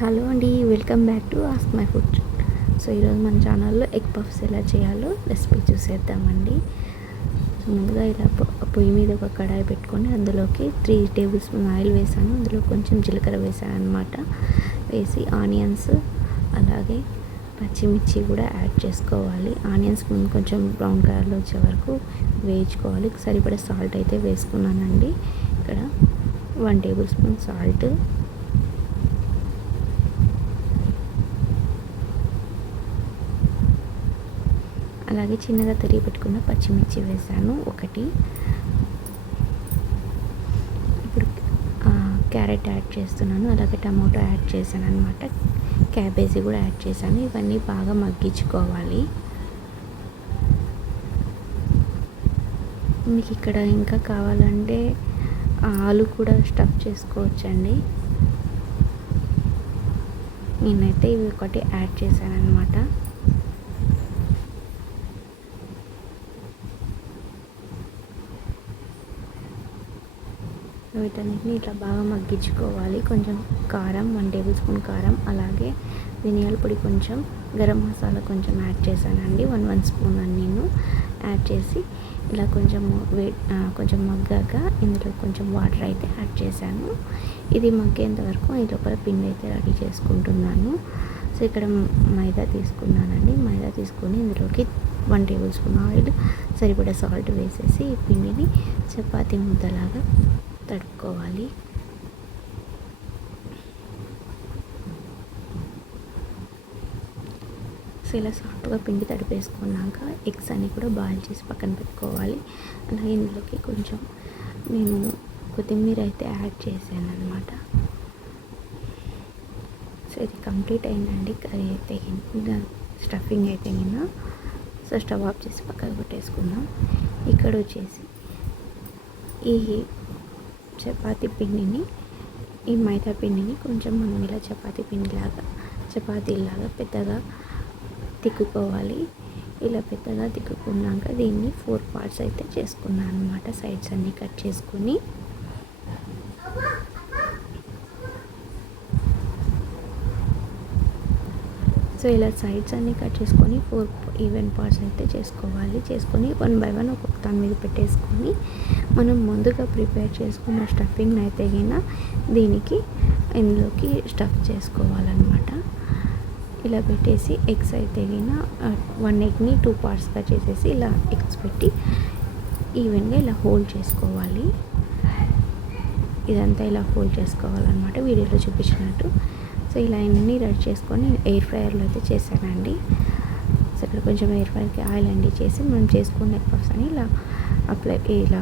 Hello అండి welcome back to ask my food so ఈరోజు మన ఛానల్లో ఎగ్ పఫ్స్ ఎలా చేయాలో రెసిపీ చూసేద్దామండి. సో ముందుగా ఇలా పొయ్యి మీద ఒక కడాయి పెట్టుకొని అందులోకి త్రీ టేబుల్ స్పూన్ ఆయిల్ వేసాను. అందులో కొంచెం జీలకర్ర వేసాను అనమాట వేసి ఆనియన్స్ అలాగే పచ్చిమిర్చి కూడా యాడ్ చేసుకోవాలి. ఆనియన్స్ ముందు కొంచెం బ్రౌన్ కలర్లో వచ్చే వరకు వేయించుకోవాలి. సరిపడే సాల్ట్ అయితే వేసుకున్నానండి. ఇక్కడ వన్ టేబుల్ స్పూన్ సాల్ట్ అలాగే చిన్నగా తరిగి పెట్టుకున్న పచ్చిమిర్చి వేసాను. ఒకటి. ఇప్పుడు క్యారెట్ యాడ్ చేస్తున్నాను. అలాగే టమాటో యాడ్ చేశాను అనమాట క్యాబేజీ కూడా యాడ్ చేశాను. ఇవన్నీ బాగా మగ్గించుకోవాలి. మీకు ఇక్కడ ఇంకా కావాలంటే ఆలు కూడా స్టఫ్ చేసుకోవచ్చండి. నేనైతే ఇవి ఒకటి యాడ్ చేశాను అనమాట వీటన్నిటిని ఇట్లా బాగా మగ్గించుకోవాలి. కొంచెం కారం వన్ టేబుల్ స్పూన్ కారం అలాగే ధనియాల పొడి కొంచెం గరం మసాలా కొంచెం యాడ్ చేశానండి. వన్ వన్ స్పూన్ అని నేను యాడ్ చేసి ఇలా కొంచెం వే కొంచెం మగ్గాక ఇందులో కొంచెం వాటర్ అయితే యాడ్ చేశాను. ఇది మగ్గేంత వరకు ఈ లోపల పిండి అయితే రెడీ చేసుకుంటున్నాను. సో ఇక్కడ మైదా తీసుకున్నానండి. మైదా తీసుకొని ఇందులోకి వన్ టేబుల్ స్పూన్ ఆయిల్ సరిపడా సాల్ట్ వేసేసి ఈ పిండిని చపాతీ ముద్దలాగా తడుపుకోవాలి సో ఇలా సాఫ్ట్గా పిండి తడిపేసుకున్నాక ఎగ్స్ అన్ని కూడా బాయిల్ చేసి పక్కన పెట్టుకోవాలి. అలాగే ఇందులోకి కొంచెం నేను కొత్తిమీర అయితే యాడ్ చేశాను అనమాట సో ఇది కంప్లీట్ అయిందండి. కర్రీ అయితే ఇంకా స్టఫింగ్ అయితే కింద సో స్టవ్ ఆఫ్ చేసి పక్కన పెట్టేసుకుందాం. ఇక్కడ వచ్చేసి ఈ చపాతీ పిండిని ఈ మైదా పిండిని కొంచెం మనం ఇలా చపాతీ పిండిలాగా చపాతీలాగా పెద్దగా తిక్కుకోవాలి. ఇలా పెద్దగా తిక్కుకున్నాక దీన్ని ఫోర్ పార్ట్స్ అయితే చేసుకున్నాను అనమాట సైడ్స్ అన్నీ కట్ చేసుకొని. సో ఇలా సైడ్స్ అన్నీ కట్ చేసుకొని ఫోర్ ఈవెన్ పార్ట్స్ అయితే చేసుకోవాలి. చేసుకొని వన్ బై వన్ ఒక్కొక్క దాని మీద పెట్టేసుకొని మనం ముందుగా ప్రిపేర్ చేసుకున్న స్టఫింగ్ అయితే గిన దీనికి ఇందులోకి స్టఫ్ చేసుకోవాలన్నమాట. ఇలా పెట్టేసి ఎగ్స్ అయితే గిన వన్ ఎగ్ని టూ పార్ట్స్గా చేసేసి ఇలా ఎగ్స్ పెట్టి ఈవెన్గా ఇలా హోల్డ్ చేసుకోవాలి. ఇదంతా ఇలా హోల్డ్ చేసుకోవాలన్నమాట. వీడియోలో చూపించినట్టు. సో ఇలా అన్నీ రెడీ చేసుకొని ఎయిర్ ఫ్రైయర్లో అయితే చేశానండి. సో ఇక్కడ కొంచెం ఎయిర్ ఫ్రైర్కి ఆయిల్ అండి చేసి మనం చేసుకున్న ఎగ్ పఫ్స్ అని ఇలా అప్లై ఇలా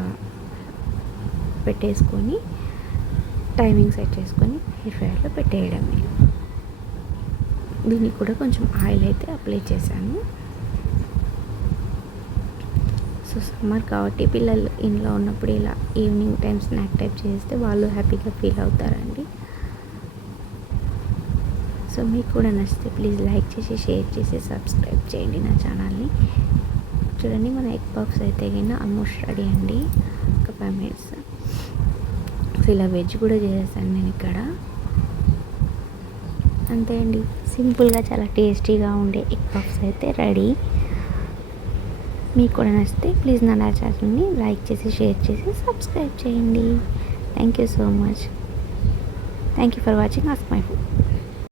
పెట్టేసుకొని టైమింగ్ సెట్ చేసుకొని ఎయిర్ ఫ్రైయర్లో పెట్టేయడమే. దీనికి కూడా కొంచెం ఆయిల్ అయితే అప్లై చేశాను. సో సమ్మర్ కాబట్టి పిల్లలు ఇంట్లో ఉన్నప్పుడు ఇలా ఈవినింగ్ టైం స్నాక్ టైప్ చేస్తే వాళ్ళు హ్యాపీగా ఫీల్ అవుతారండి. సో మీకు కూడా నచ్చితే ప్లీజ్ లైక్ చేసి షేర్ చేసి సబ్స్క్రైబ్ చేయండి నా ఛానల్ని చూడండి మన ఎగ్ పఫ్స్ అయితే కింద ఆల్మోస్ట్ రెడీ అండి. ఒక ఫైవ్ మినిట్స్ సో ఇలా వెజ్ కూడా చేసేసాను నేను ఇక్కడ. అంతే అండి. సింపుల్గా చాలా టేస్టీగా ఉండే ఎగ్ పఫ్స్ అయితే రెడీ మీకు కూడా నచ్చితే ప్లీజ్ నా ఛానల్ని లైక్ చేసి షేర్ చేసి సబ్స్క్రైబ్ చేయండి. Thank you so much thank you for watching us my food